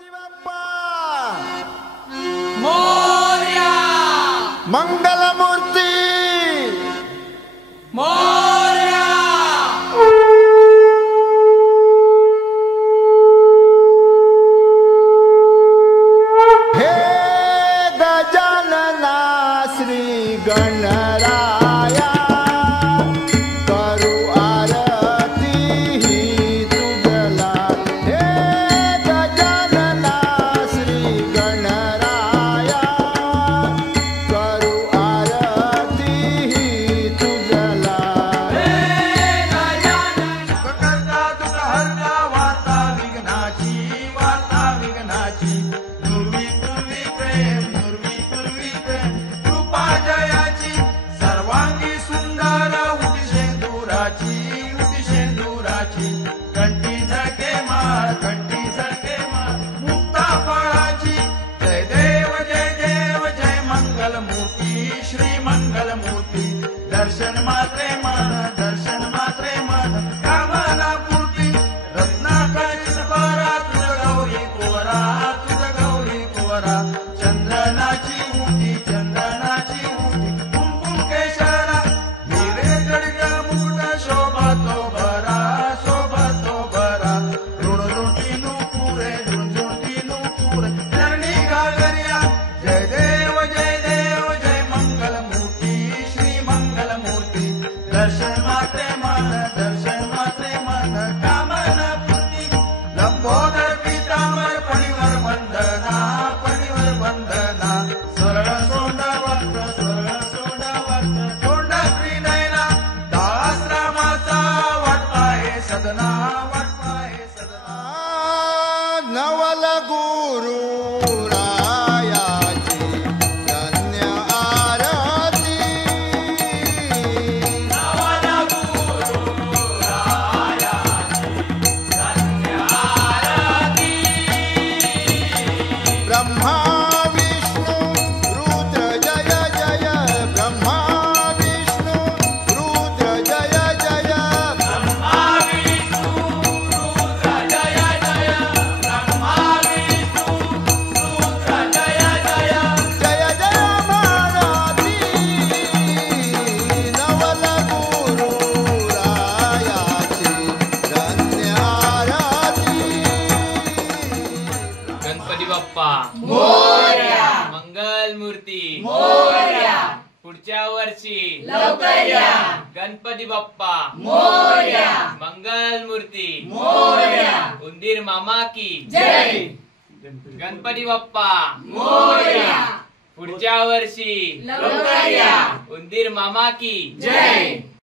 गणपती बाप्पा मोरया, मंगलमूर्ती मोरया, हे गजानना श्री गणराया करू आरती ही तुझला। हे गजानना श्री गणराया करू आरती ही तुझला। करता दुःख हरता वार्ता विघ्नाची नुरवी पूर्वी प्रेम कृपा जयाची सर्वांगी सुंदर उटी शेंदुराची कंठी झळके माळ मुक्ता फळाची जय देव जय मंगलमूर्ती श्री मंगलमूर्ती दर्शन मात्रे मन कामना पूर्ती रत्नाकरचित बरा तुझ गौरी कुवरा चंदनाची उटी कुंकुम केशरा हिरे जडित मुकुट शोभतो भरा ऋणझुंटी नुपुरे चरणी घागरिया जय देव जय मंगलमूर्ती श्री मंगलमूर्ती दर्शन मात्रे मन कामना पूर्ती लंबोदर पीतांबर फणीवर वंदना सरळ सोंड वक्र तोंड त्रिनयना दास रामाचा वाटपा हे सदना नवल गुरु रायाची धन्य आरती। ब्रह्मा विष्णु रुद्र जय ब्रह्मा विष्णु रुद्र जय जय महाराती नवल गुरु रायाची धन्य आरती। गणपती बाप्पा मोरया, मंगल मूर्ती मोरया, पुढच्या वर्षी लवकर या, गणपती बाप्पा मोरया, मंगल मूर्ती मोरया, उंदीर मामा की जय, गणपती बाप्पा मोरया, पुढच्या वर्षी लवकर या, उंदीर मामा की जय।